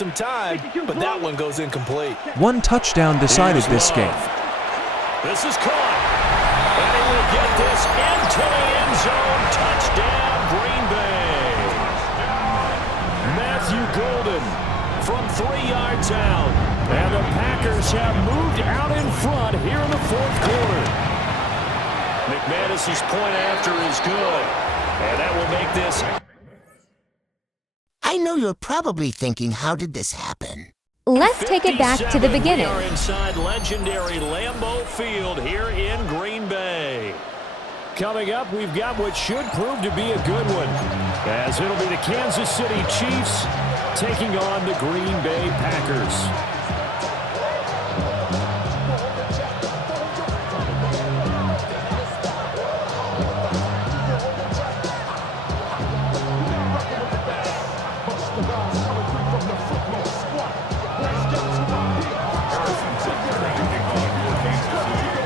some time, but that one goes incomplete. One touchdown decided this game. This is caught. And he will get this into the end zone. Touchdown, Green Bay. Matthew Golden from 3 yards out. And the Packers have moved out in front here in the fourth quarter. McManus's point after is good. And that will make this. I know you're probably thinking, how did this happen? Let's take it back to the beginning. We are inside legendary Lambeau Field here in Green Bay. Coming up, we've got what should prove to be a good one, as it'll be the Kansas City Chiefs taking on the Green Bay Packers.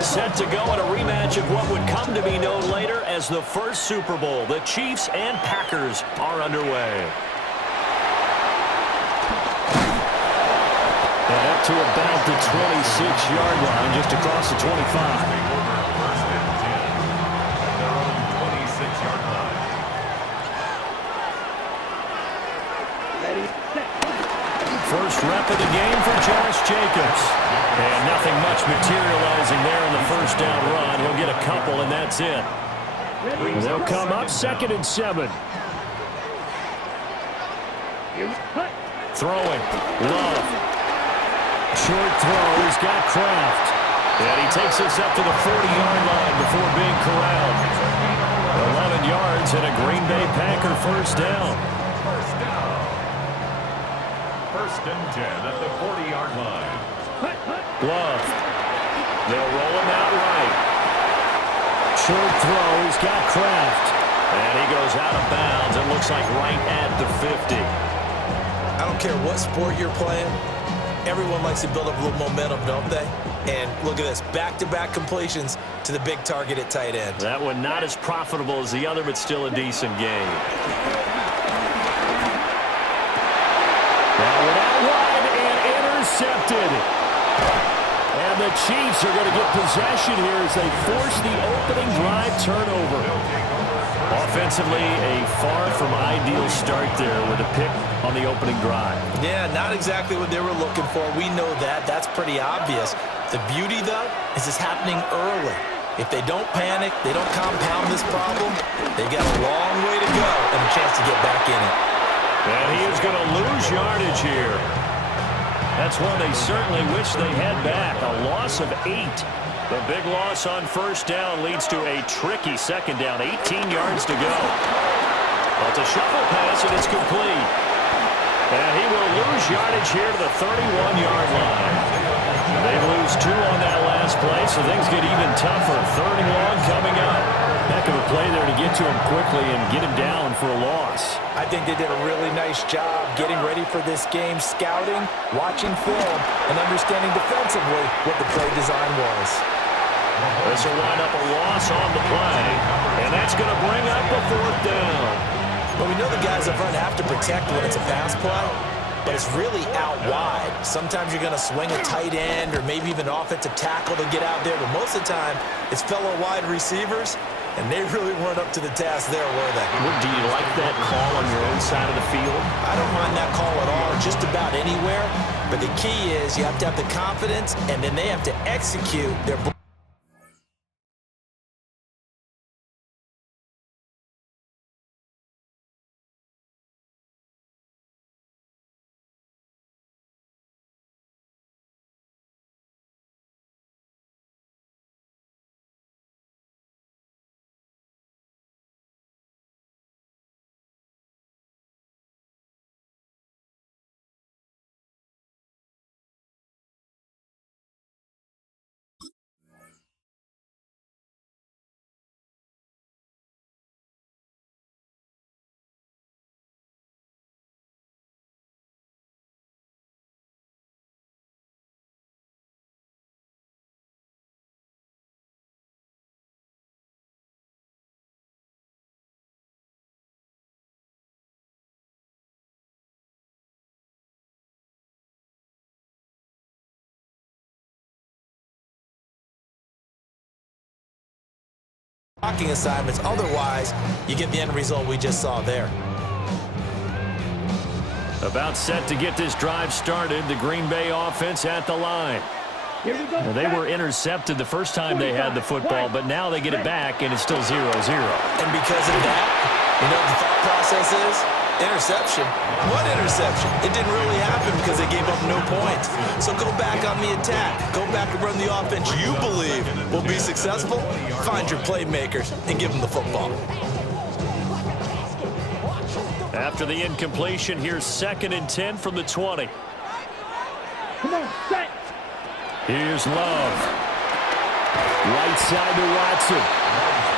Set to go in a rematch of what would come to be known later as the first Super Bowl. The Chiefs and Packers are underway. And up to about the 26-yard line, just across the 25. First rep of the game for Josh Cheifs. And nothing much materializing there in the first down run. He'll get a couple, and that's it. They'll come up 2nd and 7. Throwing. Love. Short throw. He's got Kraft. And he takes us up to the 40-yard line before being corralled. 11 yards and a Green Bay Packer first down. First and 10 at the 40-yard line. Love. They'll roll him out right. Short throw. He's got Kraft. And he goes out of bounds. It looks like right at the 50. I don't care what sport you're playing. Everyone likes to build up a little momentum, don't they? And look at this. Back-to-back completions to the big target at tight end. That one not as profitable as the other, but still a decent game. That one out wide and intercepted. And the Chiefs are going to get possession here as they force the opening drive turnover. Offensively, a far from ideal start there with a pick on the opening drive. Yeah, not exactly what they were looking for. We know that. That's pretty obvious. The beauty, though, is it's happening early. If they don't panic, they don't compound this problem, they've got a long way to go and a chance to get back in it. And he is going to lose yardage here. That's one they certainly wish they had back. A loss of 8. The big loss on first down leads to a tricky second down. 18 yards to go. Well, it's a shuffle pass, and it's complete. And he will lose yardage here to the 31-yard line. They lose 2 on that last play, so things get even tougher. 3rd and long coming up. Heck of a play there to get to him quickly and get him down for a loss. I think they did a really nice job getting ready for this game, scouting, watching film, and understanding defensively what the play design was. This will wind up a loss on the play, and that's going to bring up a 4th down. But we know the guys up front have to protect when it's a pass play, but it's really out wide. Sometimes you're going to swing a tight end or maybe even an offensive tackle to get out there, but most of the time it's fellow wide receivers, and they really weren't up to the task there, were they? Do you like that call on your own side of the field? I don't mind that call at all, just about anywhere. But the key is you have to have the confidence, and then they have to execute their blocking assignments. Otherwise, you get the end result we just saw there. About set to get this drive started. The Green Bay offense at the line. Well, they were intercepted the first time they had the football, but now they get it back, and it's still 0-0. And because of that, you know what the thought process is? Interception. What interception? It didn't really happen because they gave up no points. So go back on the attack. Go back and run the offense you believe will be successful. Find your playmakers and give them the football. After the incompletion, here's 2nd and 10 from the 20. Come on, set. Here's Love. Right side to Watson.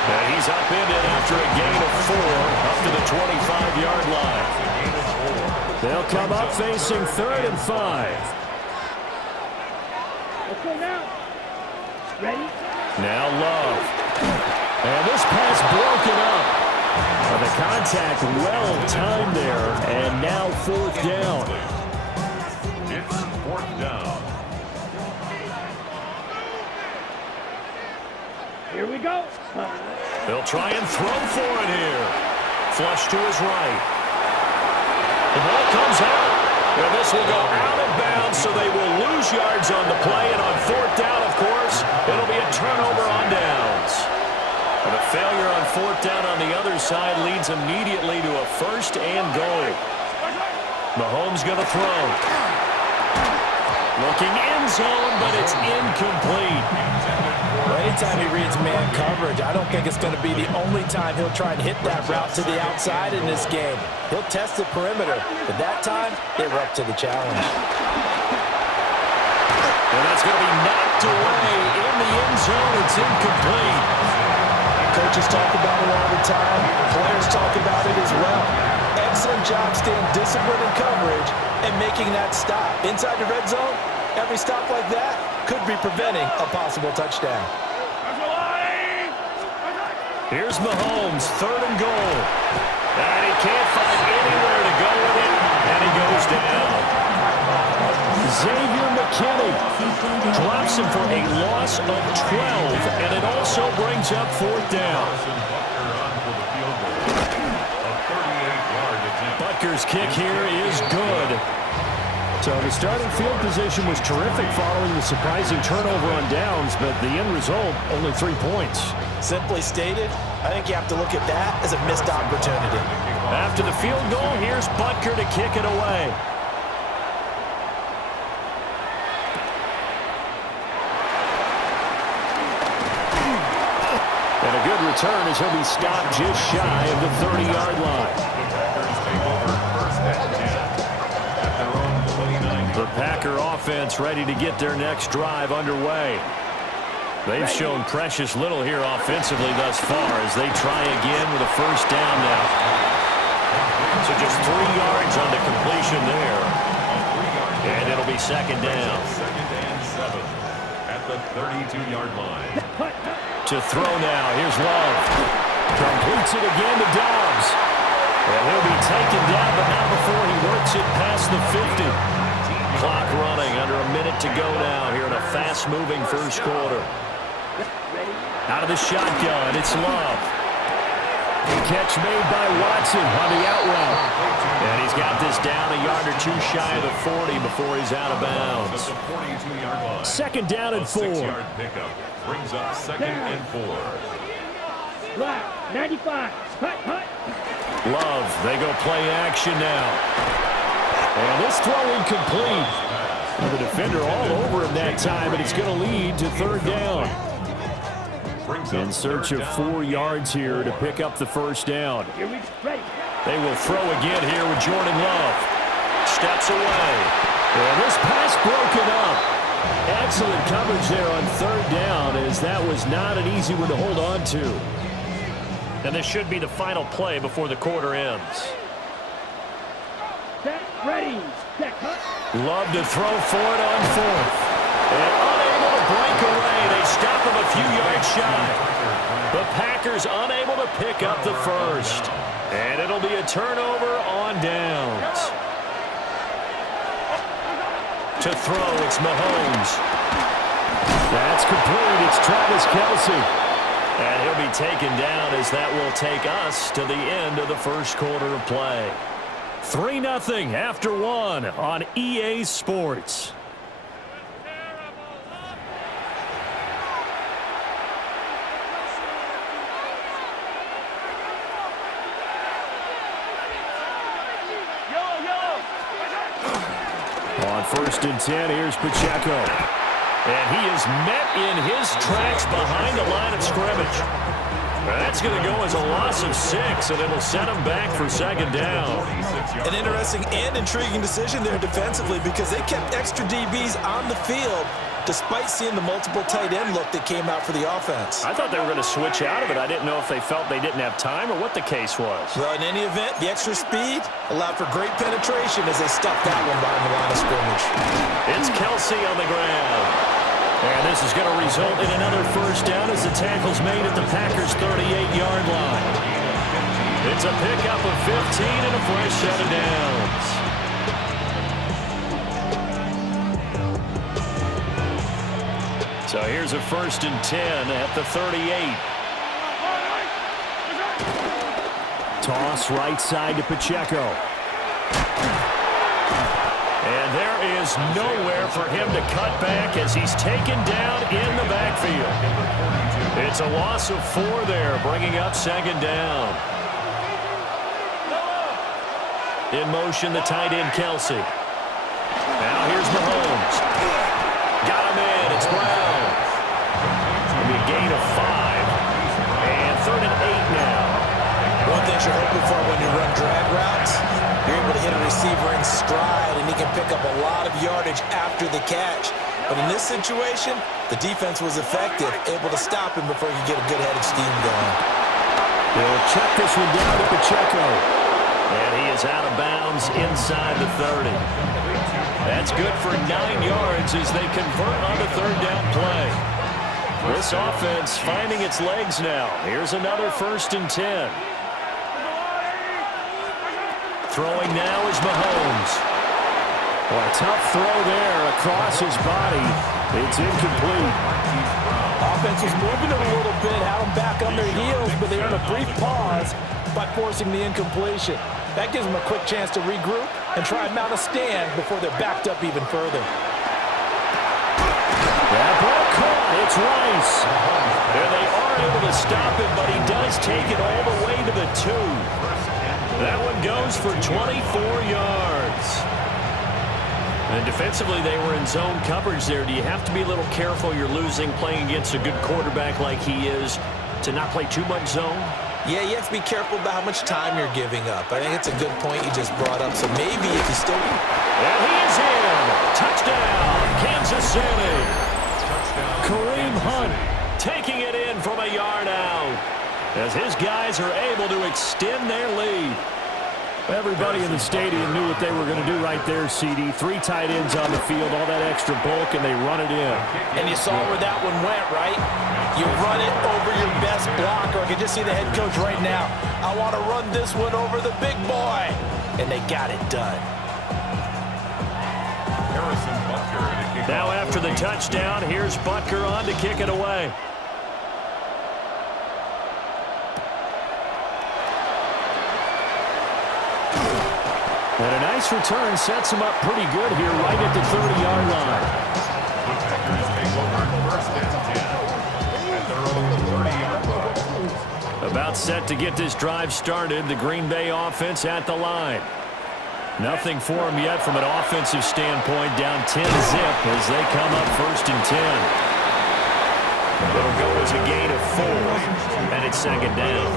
And he's upended after a gain of 4 up to the 25-yard line. They'll come up facing 3rd and 5. Let's go now. Ready? Now Love. And this pass broken up. The contact well timed there, and now 4th down. It's 4th down. Here we go. They'll try and throw for it here. Flush to his right. The ball comes out. And this will go out of bounds, so they will lose yards on the play. And on 4th down, of course, it'll be a turnover on downs. And a failure on 4th down on the other side leads immediately to a 1st and goal. Mahomes going to throw. Looking end zone, but it's incomplete. Well, anytime he reads man coverage, I don't think it's going to be the only time he'll try and hit that route to the outside in this game. He'll test the perimeter, but that time, they were up to the challenge. And that's going to be knocked away in the end zone. It's incomplete. Coaches talk about it all the time. Players talk about it as well. Excellent job staying disciplined in coverage and making that stop. Inside the red zone, every stop like that could be preventing a possible touchdown. Here's Mahomes, 3rd and goal. And he can't find anywhere to go with it, and he goes down. Xavier McKinney drops him for a loss of 12, and it also brings up 4th down. Butker's kick here is good. So the starting field position was terrific following the surprising turnover on downs, but the end result, only 3 points. Simply stated, I think you have to look at that as a missed opportunity. After the field goal, here's Butker to kick it away. And a good return as he'll be stopped just shy of the 30-yard line. The Packer offense ready to get their next drive underway. They've shown precious little here offensively thus far as they try again with a 1st down now. So just 3 yards on the completion there. And it'll be 2nd down. 2nd and 7 at the 32-yard line. To throw now. Here's Love. Completes it again to Dobbs. And he'll be taken down, but not before he works it past the 50. Clock running, under a minute to go now here in a fast-moving first quarter. Out of the shotgun, it's Love. Catch made by Watson on the out route. And he's got this down a yard or 2 shy of the 40 before he's out of bounds. 2nd down and 4. 6-yard pickup brings up 2nd and 4. Right, 95. Hut, hut. Love, they go play action now. And this throw incomplete. And the defender all over him that time, and it's going to lead to 3rd down. In search of 4 yards here to pick up the 1st down. Here we ready. They will throw again here with Jordan Love. Steps away. And this pass broken up. Excellent coverage there on 3rd down, as that was not an easy one to hold on to. And this should be the final play before the quarter ends. Set, ready. Set, hut. Love to throw for it on 4th. And unable to break away. They stop him a few yards shy. The Packers unable to pick up the 1st. And it'll be a turnover on downs. To throw, it's Mahomes. That's complete. It's Travis Kelce. And he'll be taken down as that will take us to the end of the first quarter of play. 3-0 after 1 on EA Sports. On 1st and 10, here's Pacheco. And he is met in his tracks behind the line of scrimmage. That's going to go as a loss of 6, and it'll set him back for 2nd down. An interesting and intriguing decision there defensively because they kept extra DBs on the field despite seeing the multiple tight end look that came out for the offense. I thought they were going to switch out of it. I didn't know if they felt they didn't have time or what the case was. Well, in any event, the extra speed allowed for great penetration as they stuffed that one behind the line of scrimmage. It's Kelsey on the ground. And this is going to result in another 1st down as the tackle's made at the Packers' 38-yard line. It's a pickup of 15 and a fresh set of downs. So here's a 1st and 10 at the 38. Toss right side to Pacheco. And there is nowhere for him to cut back as he's taken down in the backfield. It's a loss of 4 there, bringing up 2nd down. In motion, the tight end, Kelsey. Now here's Mahomes. Got him in. It's Brown. It'll be a gain of 5. And 3rd and 8 now. One thing you're hoping for when you run drag routes, you're able to hit a receiver in stride, and he can pick up a lot of yardage after the catch. But in this situation, the defense was effective, able to stop him before you get a good head of steam going. They'll check this one down to Pacheco. And he is out of bounds inside the 30. That's good for 9 yards as they convert on the 3rd down play. This offense finding its legs now. Here's another 1st and 10. Throwing now is Mahomes. Well, a tough throw there across his body. It's incomplete. Offense was moving it a little bit, had them back on their heels, but they earned a brief pause by forcing the incompletion. That gives them a quick chance to regroup and try and mount a stand before they're backed up even further. That ball caught. It's Rice. And they are able to stop him, but he does take it all the way to the 2. That one goes for 24 yards. And defensively, they were in zone coverage there. Do you have to be a little careful? You're losing playing against a good quarterback like he is to not play too much zone? Yeah, you have to be careful about how much time you're giving up. I think it's a good point you just brought up. So maybe if you still... And he is in. Touchdown, Kansas City. Kareem Hunt taking it in from a yard out as his guys are able to extend their lead. Everybody in the stadium knew what they were going to do right there, CD. 3 tight ends on the field, all that extra bulk, and they run it in. And you saw where that one went, right? You run it over your best blocker. I can just see the head coach right now. I want to run this one over the big boy. And they got it done. Now after the touchdown, here's Butker on to kick it away. And a nice return sets him up pretty good here right at the 30-yard line. About set to get this drive started. The Green Bay offense at the line. Nothing for them yet from an offensive standpoint. Down 10-zip as they come up 1st and 10. It'll go as a gain of 4, and it's 2nd down.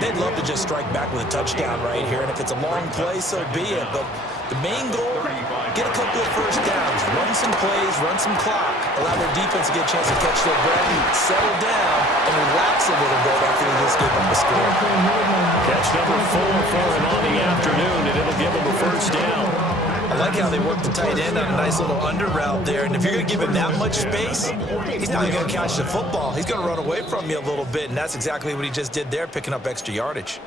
They'd love to just strike back with a touchdown right here, and if it's a long play, so be it. But the main goal, get a couple of 1st downs, run some plays, run some clock, allow their defense to get a chance to catch their breath, settle down, and relax a little bit after they just gave up a score. Catch number 4 for him on the afternoon, and it'll give him a 1st down. I like how they work the tight end on a nice little under route there. And if you're going to give him that much space, he's not even going to catch the football. He's going to run away from you a little bit, and that's exactly what he just did there, picking up extra yardage.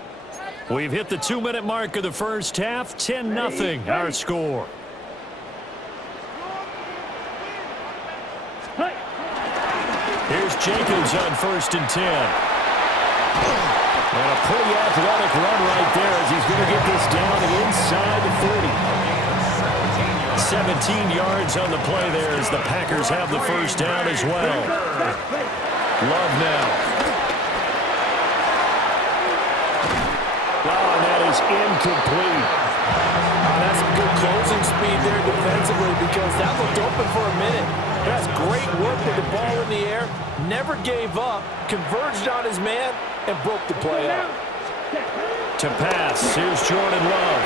We've hit the 2-minute mark of the first half. 10-0 our score. Here's Jacobs on 1st and 10. And a pretty athletic run right there as he's going to get this down inside the 30. 17 yards on the play there as the Packers have the first down as well. Love now. Oh, and that is incomplete. That's some good closing speed there defensively because that looked open for a minute. That's great work with the ball in the air. Never gave up, converged on his man, and broke the play up. To pass, here's Jordan Love.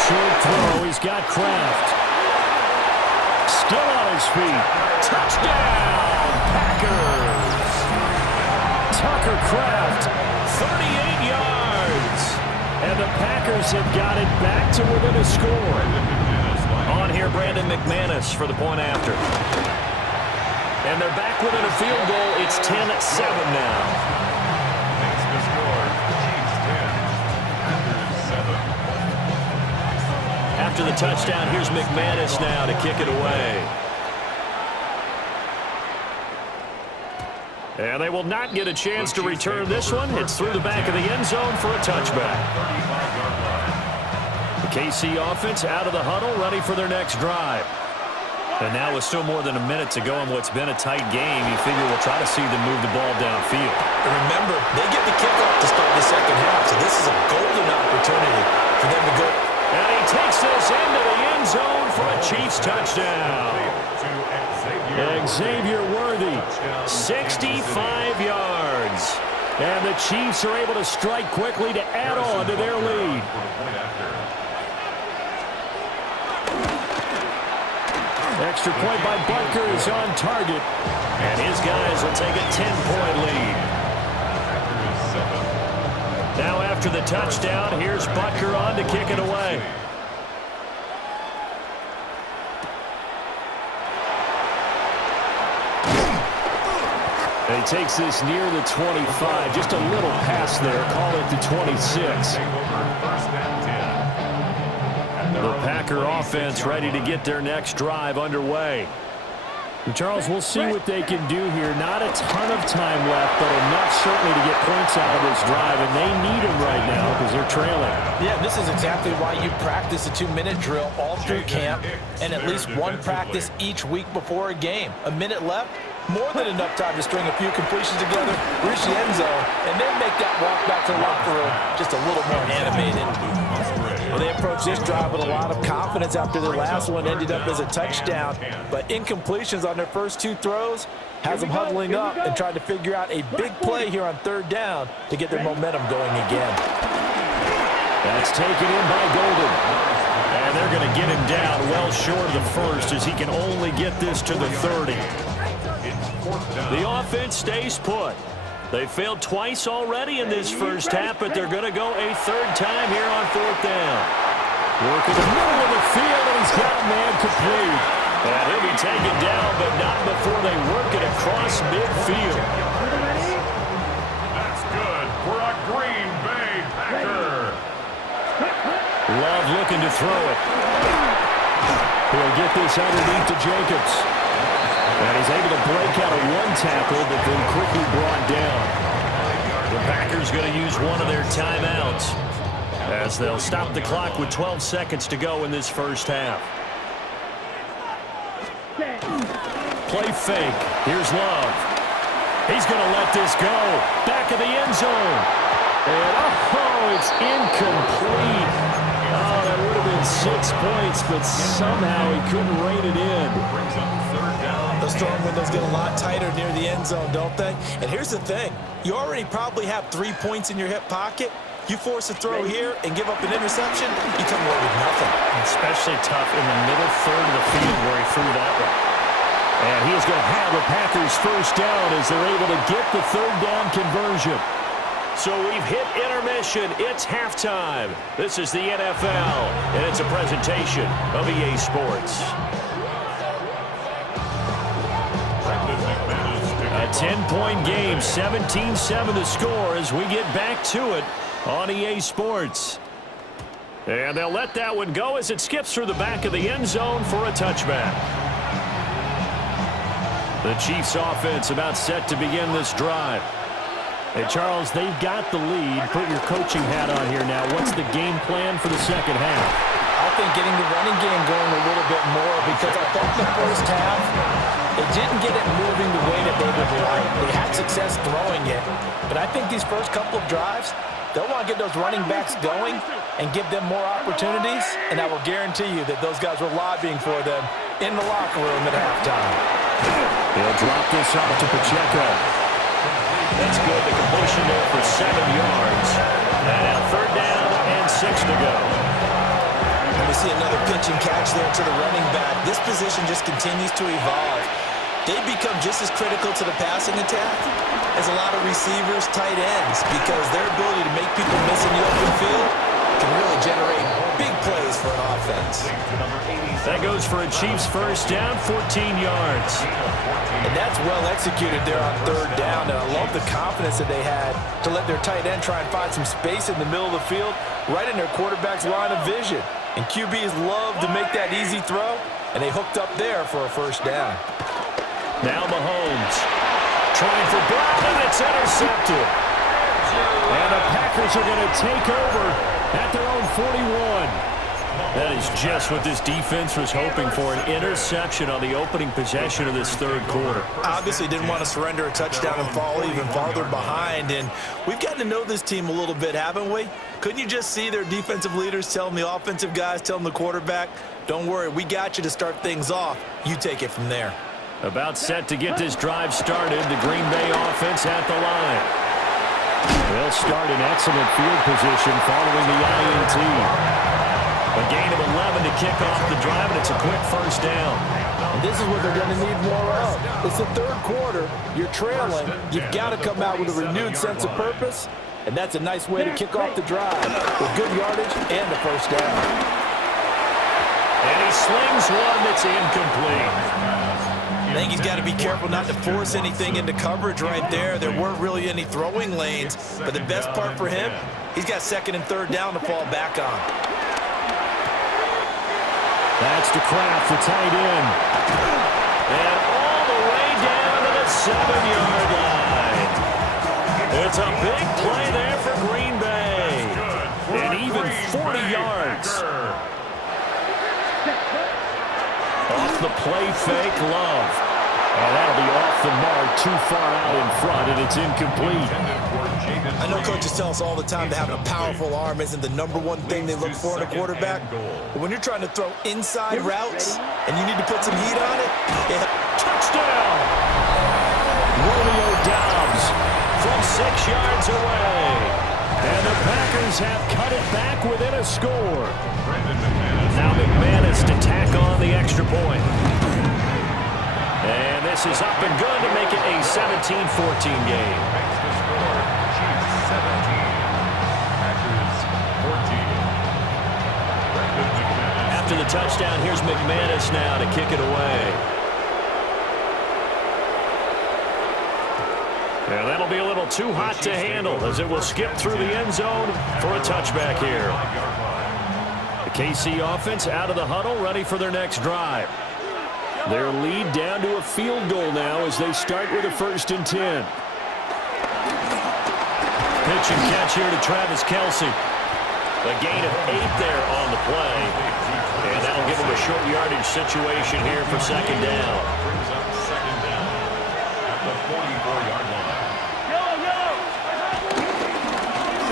Short throw, he's got Kraft. Still on his feet. Touchdown, Packers! Tucker Kraft, 38 yards. And the Packers have got it back to within a score. On here, Brandon McManus for the point after. And they're back within a field goal. It's 10-7 now. Makes the score. Chiefs 10, Packers 7. After the touchdown, here's McManus now to kick it away. And they will not get a chance to return this one. It's through the back of the end zone for a touchback. The KC offense out of the huddle, ready for their next drive. And now with still more than a minute to go in what's been a tight game, you figure we'll try to see them move the ball downfield. And remember, they get the kickoff to start the second half, so this is a golden opportunity for them to go. And he takes this into the end zone for a Chiefs touchdown. Xavier Worthy, 65 yards. And the Chiefs are able to strike quickly to add on to their lead. Extra point by Butker is on target. And his guys will take a 10-point lead. Now after the touchdown, here's Butker on to kick it away. He takes this near the 25. Just a little pass there. Call it the 26. The Packer offense ready to get their next drive underway. And Charles, we'll see what they can do here. Not a ton of time left, but enough certainly to get points out of this drive, and they need them right now because they're trailing. Yeah, this is exactly why you practice a 2-minute drill all through camp and at least one practice each week before a game. A minute left, more than enough time to string a few completions together, reach the end zone, and then make that walk back to the locker room just a little more animated. Well, they approached this drive with a lot of confidence after their last one ended up as a touchdown. But incompletions on their first two throws has them huddling up and trying to figure out a big play here on third down to get their momentum going again. That's taken in by Golden. And they're going to get him down well short of the first as he can only get this to the 30. The offense stays put. They failed twice already in this first half, but they're going to go a third time here on fourth down. Working the middle of the field, and he's got a man complete. And he'll be taken down, but not before they work it across midfield. That's good for a Green Bay Packer. Love looking to throw it. He'll get this underneath to Jacobs. And he's able to break out of one tackle, but then quickly brought down. The Packers going to use one of their timeouts as they'll stop the clock with 12 seconds to go in this first half. Play fake. Here's Love. He's going to let this go. Back of the end zone. And, oh, it's incomplete. Oh, that would have been 6 points, but somehow he couldn't rein it in. Those throwing windows get a lot tighter near the end zone, don't they? And here's the thing. You already probably have 3 points in your hip pocket. You force a throw here and give up an interception, you come away with nothing. Especially tough in the middle third of the field where he threw that one. And he is going to have the Packers first down as they're able to get the third down conversion. So we've hit intermission. It's halftime. This is the NFL, and it's a presentation of EA Sports. A 10-point game, 17-7 the score as we get back to it on EA Sports. And they'll let that one go as it skips through the back of the end zone for a touchback. The Chiefs offense about set to begin this drive. Hey, Charles, they've got the lead. Put your coaching hat on here now. What's the game plan for the second half? I think getting the running game going a little bit more, because I thought the first half, they didn't get it moving the way that they would like. They had success throwing it, but I think these first couple of drives, they'll want to get those running backs going and give them more opportunities, and I will guarantee you that those guys were lobbying for them in the locker room at halftime. He'll drop this off to Pacheco. That's good. The completion there for 7 yards. And now 3rd down and 6 to go. And we see another pitch and catch there to the running back. This position just continues to evolve. They become just as critical to the passing attack as a lot of receivers, tight ends, because their ability to make people miss in the open field can really generate big plays for an offense. That goes for a Chiefs first down, 14 yards. And that's well executed there on 3rd down. And I love the confidence that they had to let their tight end try and find some space in the middle of the field, right in their quarterback's line of vision. And QBs love to make that easy throw, and they hooked up there for a first down. Now Mahomes trying for Brown, and it's intercepted. And the Packers are going to take over at their own 41. That is just what this defense was hoping for, an interception on the opening possession of this 3rd quarter. Obviously didn't want to surrender a touchdown and fall even farther behind, and we've gotten to know this team a little bit, haven't we? Couldn't you just see their defensive leaders telling the offensive guys, telling the quarterback, don't worry, we got you to start things off. You take it from there. About set to get this drive started, the Green Bay offense at the line. They'll start in excellent field position following the INT. A gain of 11 to kick off the drive, and it's a quick first down. And this is what they're going to need more of. It's the 3rd quarter. You're trailing. You've got to come out with a renewed sense of purpose, and that's a nice way to kick off the drive with good yardage and a first down. And he slings one that's incomplete. I think he's got to be careful not to force anything into coverage right there. There weren't really any throwing lanes, but the best part for him, he's got 2nd and 3rd down to fall back on. That's to Kraft, the tight end. And all the way down to the 7-yard line. It's a big play there for Green Bay. And even 40 yards. Off the play fake, Love. And that'll be off the mark, too far out in front, and it's incomplete. I know coaches tell us all the time that having a powerful arm isn't the #1 thing they look for in a quarterback. But when you're trying to throw inside routes and you need to put some heat on it, touchdown! Romeo Doubs from 6 yards away. And the Packers have cut it back within a score. Now McManus to tack on the extra point. And this is up and good to make it a 17-14 game. After the touchdown, here's McManus now to kick it away. And that'll be a little too hot to handle as it will skip through the end zone for a touchback here. The KC offense out of the huddle, ready for their next drive. Their lead down to a field goal now as they start with a 1st and 10. Pitch and catch here to Travis Kelce. A gain of 8 there on the play. And that'll give him a short yardage situation here for 2nd down. Brings up 2nd down at the 44-yard line.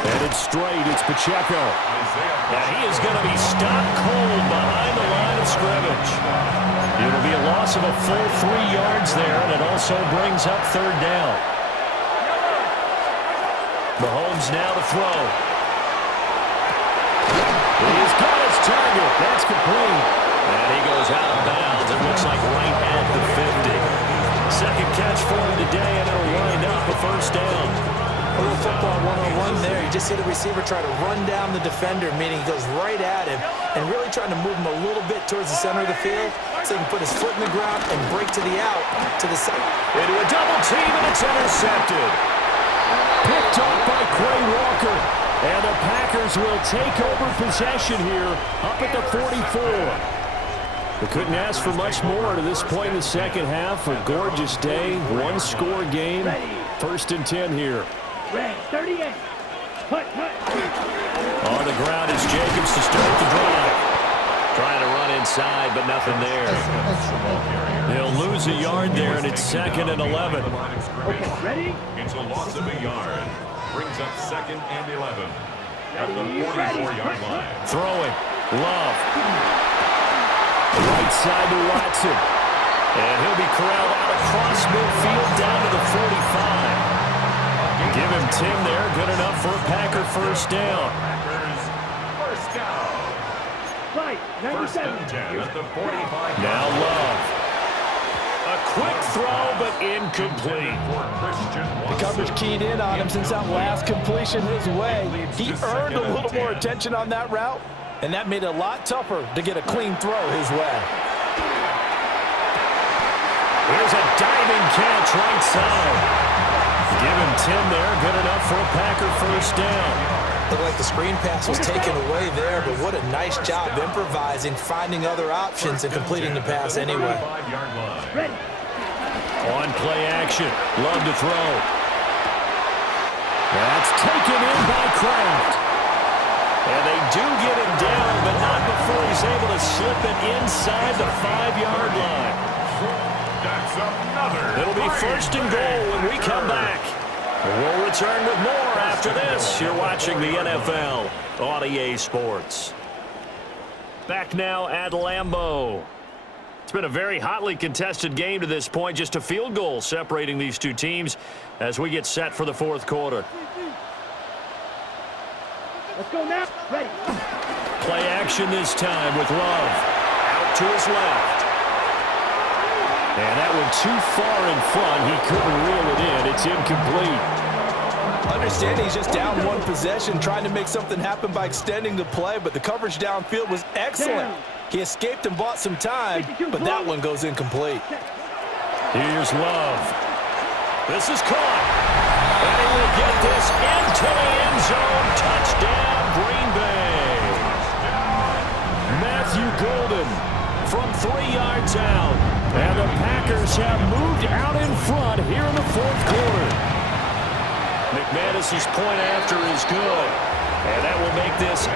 And it's straight. It's Pacheco. And he is going to be stopped cold behind the line of scrimmage. It'll be a loss of a full 3 yards there, and it also brings up 3rd down. Mahomes now to throw. He's got his target. That's complete. And he goes out of bounds. It looks like right at the 50. 2nd catch for him today, and it'll wind up a 1st down. A little football one-on-one there. You just see the receiver try to run down the defender, meaning he goes right at him and really trying to move him a little bit towards the center of the field so he can put his foot in the ground and break to the out to the side. Into a double team, and it's intercepted. Picked off by Quay Walker. And the Packers will take over possession here up at the 44. We couldn't ask for much more to this point in the second half. A gorgeous day, one-score game. First and 10 here. Red 38. Hut, hut. On the ground is Jacobs to start the drive. Trying to run inside, but nothing there. They'll lose a yard there, and it's 2nd and 11. Okay, ready? It's a loss of a yard. Brings up 2nd and 11 at the 44-yard line. Throwing. Love. Right side to Watson. And he'll be corralled out across midfield down to the 45. Give him 10 there. Good enough for a Packer first down. Packers first down. Right, First 97. and 10 at the 45. Now Love. A quick throw, but incomplete. The coverage keyed in on him since that last completion his way. He earned a little more attention on that route, and that made it a lot tougher to get a clean throw his way. Here's a diving catch right side. Give him 10 there. Good enough for a Packer first down. Looked like the screen pass was taken away there, but what a nice job improvising, finding other options, and completing the pass anyway. Ready. On play action. Love to throw. That's taken in by Kraft. And they do get him down, but not before he's able to slip it inside the 5-yard line. That's another. It'll be first and goal when we come back. We'll return with more after this. You're watching the NFL on EA Sports. Back now at Lambeau. It's been a very hotly contested game to this point. Just a field goal separating these two teams as we get set for the fourth quarter. Let's go now. Ready. Play action this time with Love. Out to his left. And that one too far in front. He couldn't reel it in. It's incomplete. Understanding he's just down one possession, trying to make something happen by extending the play, but the coverage downfield was excellent. He escaped and bought some time, but that one goes incomplete. Here's Love. This is caught. And he will get this into the end zone. Touchdown, Green Bay. Matthew Golden from 3 yards out. And the Packers have moved out in front here in the fourth quarter. McManus's point after is good. And that will make this